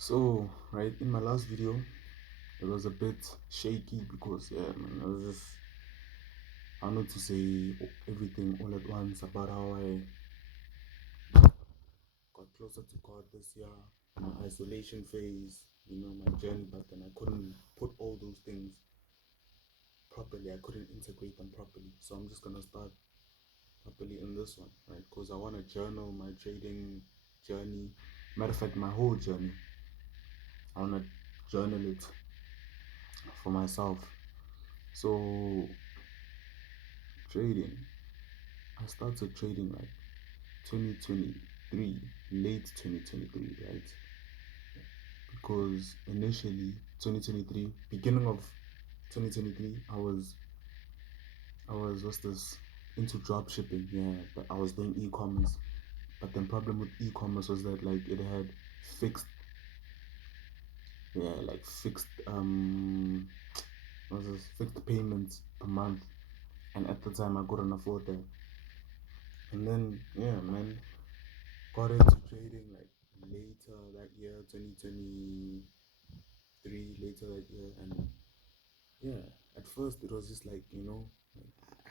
So, right, in my last video, it was a bit shaky because, yeah, man, I was just, I wanted to say everything all at once about how I got closer to God this year, my isolation phase, my journey, but then I couldn't put all those things properly. I couldn't integrate them properly. So I'm just gonna start properly in this one, right? Because I want to journal my trading journey. Matter of fact, my whole journey. I want to journal it for myself. So trading, I started trading like 2023, late 2023, right? Because initially 2023, beginning of 2023, I was what's this into drop shipping, yeah, but I was doing e-commerce. But the problem with e-commerce was that like it had fixed, yeah, like what's this, fixed payments per month, and at the time I couldn't afford that. And then yeah, man, got into trading like later that year, 2023, later that year. And yeah, at first it was just like, like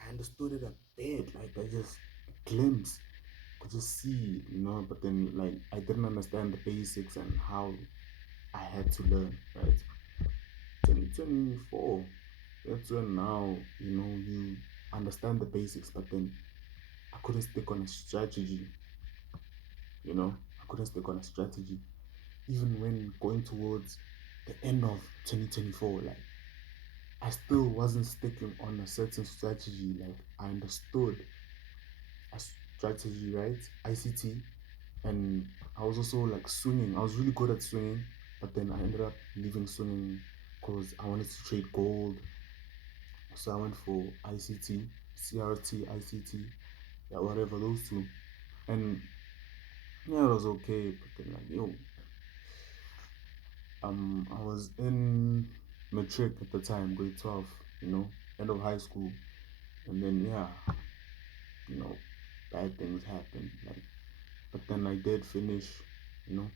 I understood it a bit, like I just a glimpse, could just see it, but then like I didn't understand the basics and how I had to learn, right? 2024, that's when now, you understand the basics, but then I couldn't stick on a strategy, I couldn't stick on a strategy. Even when going towards the end of 2024, like I still wasn't sticking on a certain strategy. Like I understood a strategy, right? ICT, and I was also like swinging. I was really good at swinging, but then I ended up leaving swinging because I wanted to trade gold. So I went for ICT, CRT, ICT, yeah, whatever those two, and yeah, it was okay. But then like I was in matric at the time, grade 12, end of high school, and then yeah, you know, bad things happened. Like, but then I did finish, you know,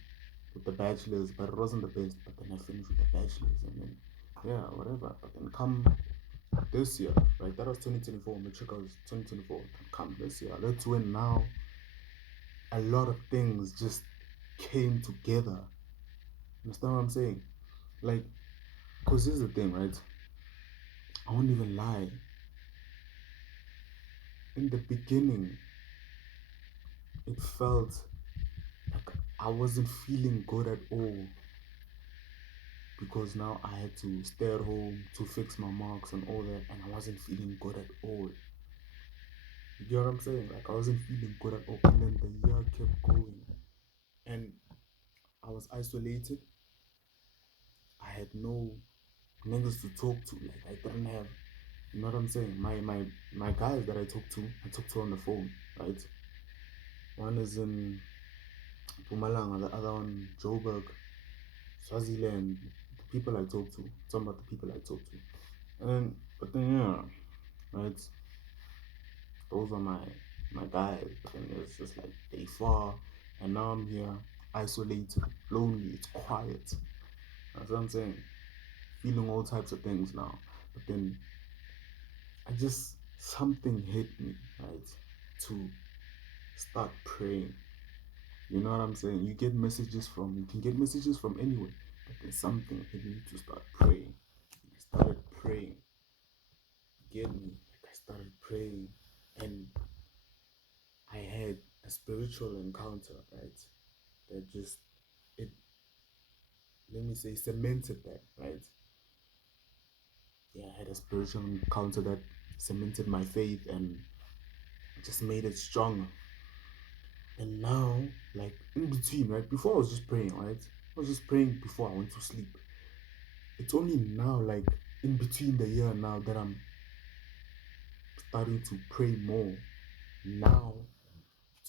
with the bachelor's, but it wasn't the best. But then I finished with the bachelor's, and then yeah, whatever. But then come this year, right? That was 2024. Matric was 2024. Come this year, that's when now a lot of things just came together. Understand what I'm saying? Like, cause here's the thing, right? I won't even lie. In the beginning, it felt like I wasn't feeling good at all because now I had to stay at home to fix my marks and all that, and I wasn't feeling good at all. You get what I'm saying? Like I wasn't feeling good at all, and then the year kept going, and I was isolated. I had no niggas to talk to. Like I didn't have, you know what I'm saying? My guys that I talk to on the phone, right? One is in Pumalanga, the other one Joburg, Swaziland. The people I talk to, some about the people I talk to, and then but then yeah, right? Those are my guys. But then it's just like they far, and now I'm here, isolated, lonely. It's quiet. That's what I'm saying. Feeling all types of things now, but then I just something hit me, right? To start praying. You know what I'm saying? You can get messages from anywhere, but then something hit me to start praying. I started praying. Get me? Like I started praying, and I had a spiritual encounter, right? That just it let me say cemented that, right? Yeah, I had a spiritual encounter that cemented my faith and just made it stronger. And now, like in between, right? Before I was just praying, right? I was just praying before I went to sleep. It's only now, like in between the year now, that I'm starting to pray more. Now,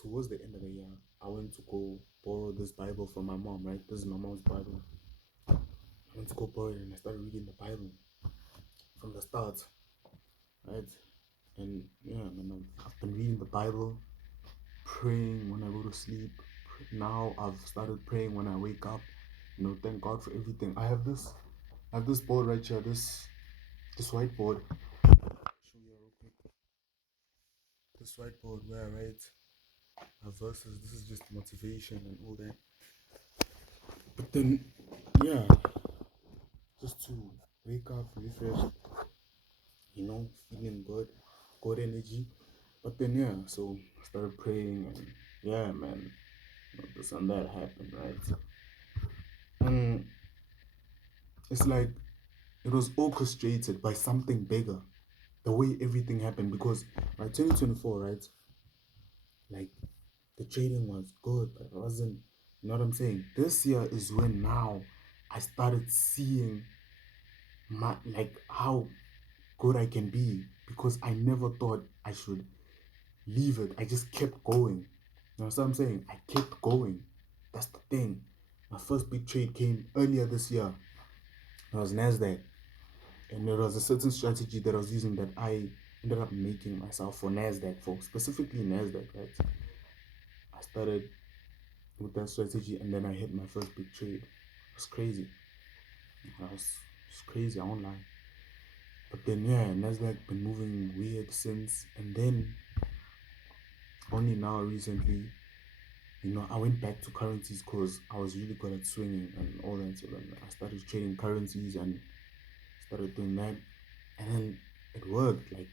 towards the end of the year, I went to go borrow this Bible from my mom, right? This is my mom's Bible. I went to go borrow it and I started reading the Bible from the start, right? And yeah, man, I've been reading the Bible, praying when I go to sleep. Now I've started praying when I wake up. thank God for everything. I have this board right here, this whiteboard. Show you real quick. This whiteboard where I write my verses. This is just motivation and all that. But then, yeah, just to wake up refreshed, feeling good energy. But then, yeah, so I started praying, and yeah, man, this and that happened, right? And it's like it was orchestrated by something bigger, the way everything happened. Because, right, 2024, right, like the trading was good, but it wasn't, you know what I'm saying? This year is when now I started seeing like how good I can be, because I never thought I should leave it. I just kept going. You know what I'm saying? I kept going. That's the thing. My first big trade came earlier this year. It was Nasdaq, and there was a certain strategy that I was using that I ended up making myself for Nasdaq, for specifically Nasdaq. Right? I started with that strategy, and then I hit my first big trade. It was crazy. It's crazy. I won't lie. But then yeah, Nasdaq been moving weird since, and then only now recently, I went back to currencies because I was really good at swinging and all that. So then I started trading currencies and started doing that, and then it worked. Like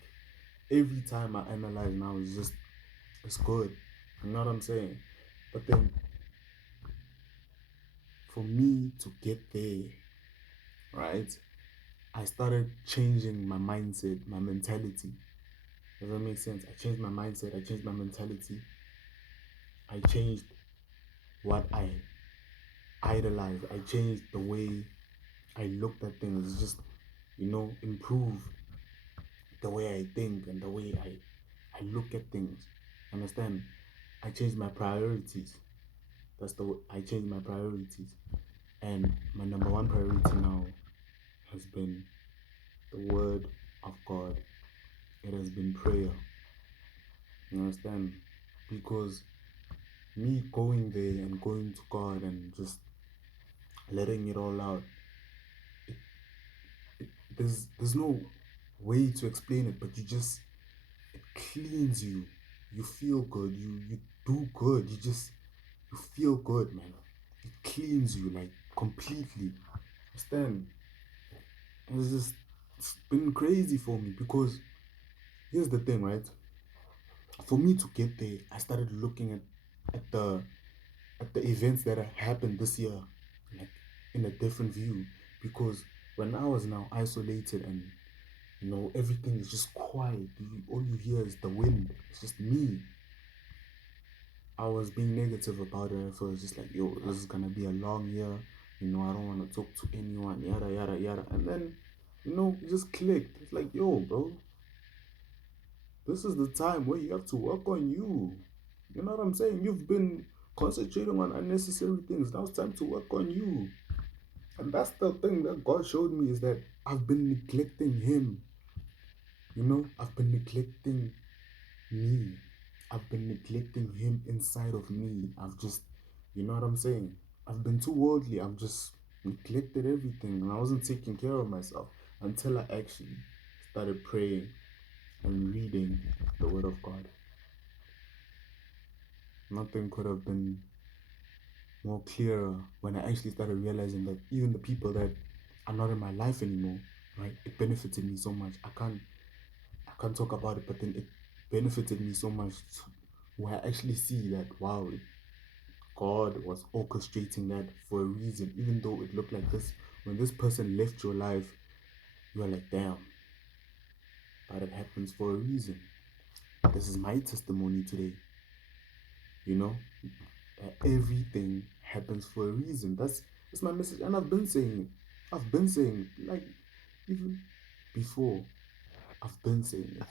every time I analyze now, it's good. You know what I'm saying? But then for me to get there, right, I started changing my mindset, my mentality. Does that make sense? I changed my mindset, I changed my mentality, I changed what I idolized, I changed the way I looked at things. Just, improve the way I think and the way I look at things. Understand? I changed my priorities. I changed my priorities. And my number one priority now has been the word of God. It has been prayer. You understand? Because me going there and going to God and just letting it all out, there's no way to explain it, but it cleans you. You feel good. You do good. You feel good, man. It cleans you like completely. Understand? It's been crazy for me, because here's the thing, right? For me to get there, I started looking at the events that have happened this year, like in a different view. Because when I was now isolated and everything is just quiet, all you hear is the wind. It's just me. I was being negative about it. So it's just like, yo, this is gonna be a long year. I don't want to talk to anyone, yada yada yada. And then, it just clicked. It's like, yo, bro, this is the time where you have to work on you. You know what I'm saying? You've been concentrating on unnecessary things. Now it's time to work on you. And that's the thing that God showed me, is that I've been neglecting Him. I've been neglecting me. I've been neglecting Him inside of me. I've just, you know what I'm saying? I've been too worldly. I've just neglected everything, and I wasn't taking care of myself until I actually started praying and reading the Word of God. Nothing could have been more clearer when I actually started realizing that even the people that are not in my life anymore, right? It benefited me so much. I can't talk about it, but then it benefited me so much where I actually see that, wow, God was orchestrating that for a reason. Even though it looked like this, when this person left your life, you are like, damn, but it happens for a reason. This is my testimony today. Everything happens for a reason. That's my message, and I've been saying it. I've been saying it, like, even before. I've been saying it.